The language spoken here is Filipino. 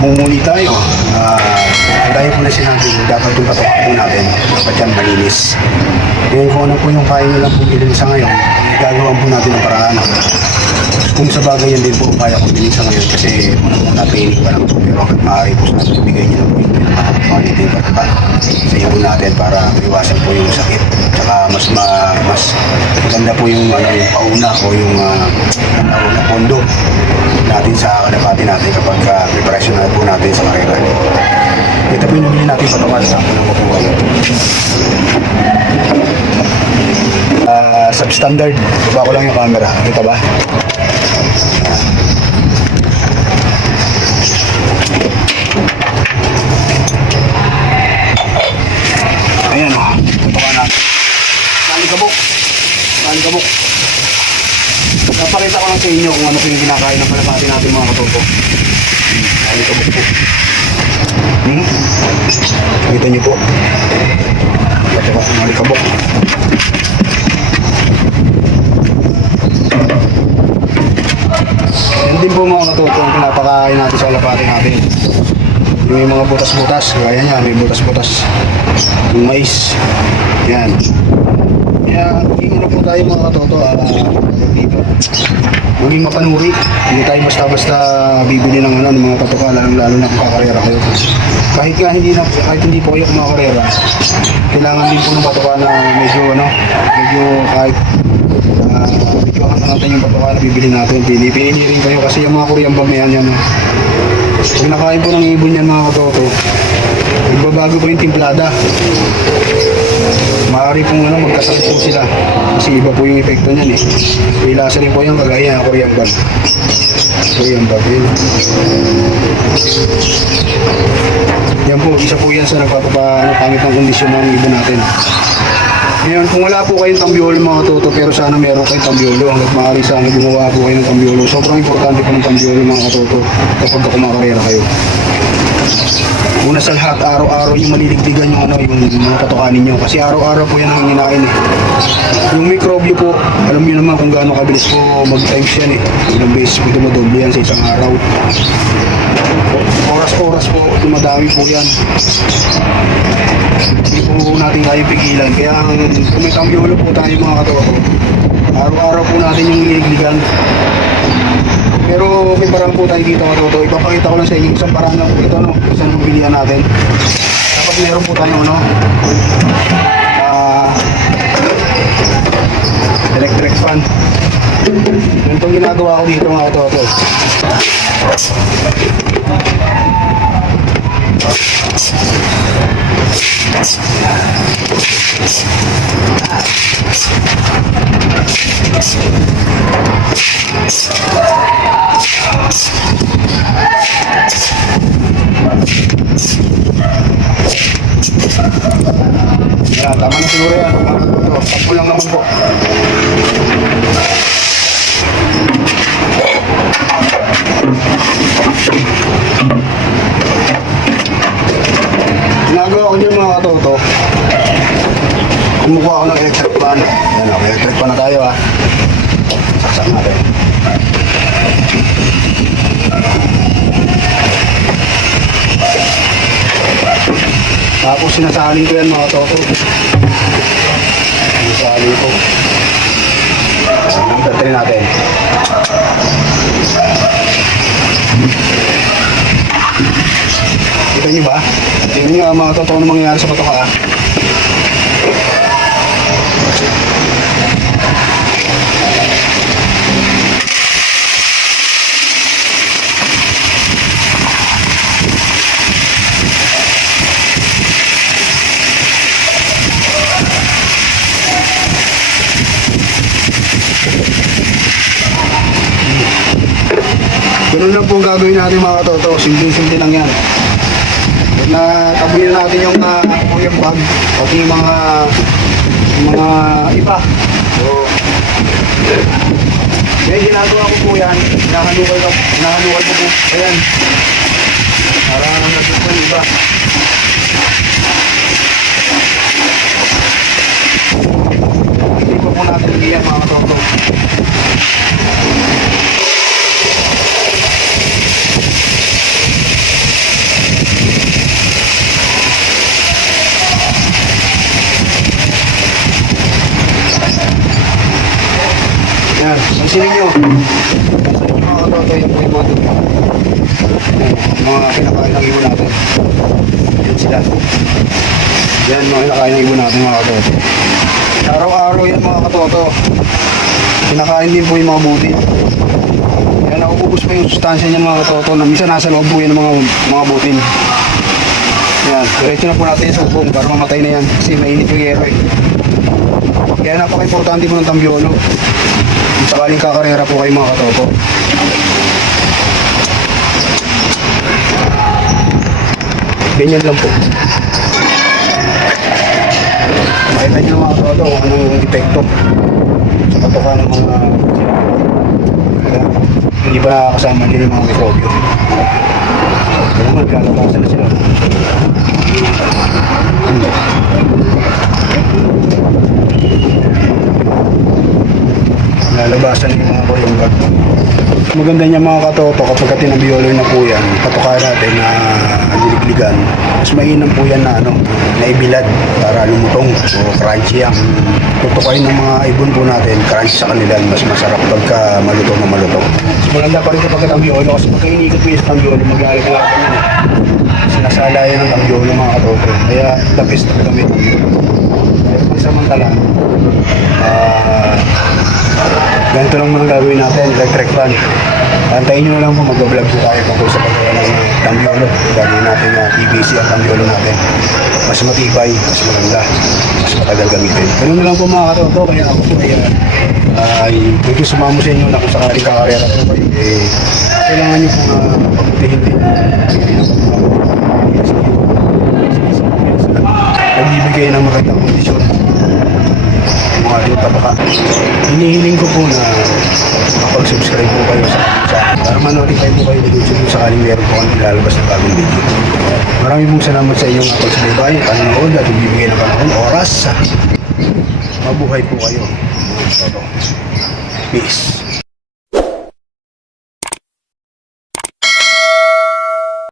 bumuli tayo. Ah, kagaya po na sinabi ko, dapat yung patok po natin, dapat yan malinis. Ngayon kung ano po yung kaya nyo lang po bilhin sa ngayon, gagawin po natin ng paraan. Kung sa bagay yan din po, kaya kong bilhin sa ngayon kasi una-una painig pa lang po, pero hanggat maaari po sa atin, ibigay nyo na po yung pinaka-quality pataka sa iyo natin para maiwasan po yung sakit. Tsaka mas ma, mas maganda po yung ano yung pauna o yung uh, pauna pondo natin sa kalapati natin kapag uh, preparasyon na po natin sa karera. Ito po yung nabili natin patungan sa ako ng makuha. Ah, substandard. Baba ko lang yung camera. Kita ba? Sa inyo kung ano po yung kinakain ng kalapati natin mga katoto. Kalikabok po. Hmm? Kita niyo po. Ito po, kalikabok. Yan din po mga katoto ang pinapakain natin sa kalapati natin. Yung may mga butas-butas, kaya niya, may butas-butas. Yung mais. Yan. Kaya, ano po tayo mga katoto, ah, dito. Maging mapanuri. Hindi tayo basta-basta bibili ng ano, ng mga patoka, lalo, lalo na kung kakarera kayo. Kahit nga hindi na, kahit hindi po kayo kumakarera, kailangan din po ng patoka na medyo ano, medyo kahit uh, medyo ang natin yung patoka na bibili natin. Pinipili rin kayo kasi yung mga kuryang bamayan yan. ah. Pag nakain po ng ibon yan mga katoto, magbabago po yung timplada. Maaari pong ano, magkasakit po sila. Kasi iba po yung epekto niyan eh. May lasa rin po yung kagaya ng Korean bag. Korean bag yun. Yan po, isa po yan sa nagpapapa ano, pangit ng kondisyon ng ibon natin. Ngayon, kung wala po kayong tambiolo mga toto, pero sana meron kayong tambiolo. Hanggat maaari sana gumawa po kayo ng tambiolo. Sobrang importante po ng tambiolo mga katoto kapag kumakarera kayo. Una sa lahat, araw-araw yung maliligtigan yung ano, yung mga patokanin nyo. Kasi araw-araw po yan ang hinain eh. Yung microbio po, alam niyo naman kung gaano kabilis po mag-times yan eh. Ilang beses po dumadoble yan sa isang araw. Oras-oras po, dumadami po yan. Hindi po natin kaya pigilan. Kaya kung may kambiolo po tayo mga katoto, araw-araw po natin yung niligligan. Pero may parang po tayo dito mga toto. Ipapakita ko lang sa inyo isang parang lang po ito, no? Isang pilihan natin. Dapat meron po tayong ano, ah, electric fan. Yun itong ginagawa ko dito mga toto. Yan, tama na siguro yan. Takbo lang naman po. Ginagawa ko dyan mga katoto. Kumukuha ako ng electric fan. Yan o, may electric fan na tayo ha. Saksak natin. Tapos sinasaling ko yan mga katoto. Sinasaling ko. Tatry natin. Kita niyo ba? Tingnan niyo ang mga totoo na mangyayari sa patoka. Ganun lang po ang gagawin natin mga katoto. Simple-simple lang yan. Na tabunin natin yung uh, yung bag. Pati yung mga mga iba. So, kaya ginagawa ko po yan. Hinahanukal ko. Hinahanukal ko po. Ayan. Isipin nyo. Sa inyo mga po yung mga. Yan, mga kinakain ng ibon natin. Yan sila. Yan mga kinakain ng ibon natin mga katoto. Araw-araw yan mga katoto. Kinakain din po yung mga buti. Kaya nauubos pa yung sustansya niyan mga katoto na minsan nasa loob po yan mga, mga butin. Yan, diretso na po natin yung subong para mamatay na yan kasi mainit yung yero eh. Kaya napaka-importante po ng tambiolo. Sakaling kakarera po kayo mga katoto. Ganyan lang po. Makita niyo mga katoto kung anong epekto sa patuka ng mga hindi pa nakakasama nila yung mga mikrobyo. Kaya naman, kalabasan na sila. Lalabasan yung mga kurunggat. Maganda niya mga katoto kapag tinabiyolo na po yan, patukayan natin na diligligan. Mas mainam po yan na ano, na ibilad para lumutong o crunchy ang tutukayin ng mga ibon po natin, crunchy sa kanila, mas masarap pagka malutong na malutong. Mas maganda pa rin kapag tambiolo kasi pagka iniikot mo yung tambiolo, maglalaglag ka yan. Sinasala yan ng tambiolo mga katoto. Kaya the best may tambiolo. Kaya pagsamantala, ah, ganito lang mga gagawin natin, electric fan. Antayin nyo lang po, mag-vlog po tayo tungkol sa pagkawa ng tambiolo. Gagawin natin na PVC ang tambiolo natin. Mas matibay, mas maganda, mas matagal gamitin. Ganun na lang po mga katoto, kaya ako po ay, uh, ay medyo sumamo sa inyo na kung sakaling kakarera po kayo, eh, kailangan nyo po na pagputihin din. Nagbibigay video. Maraming pong salamat sa inyong pagsubaybay, panonood at bibigay ng panahon, oras. Mabuhay po kayo. Peace.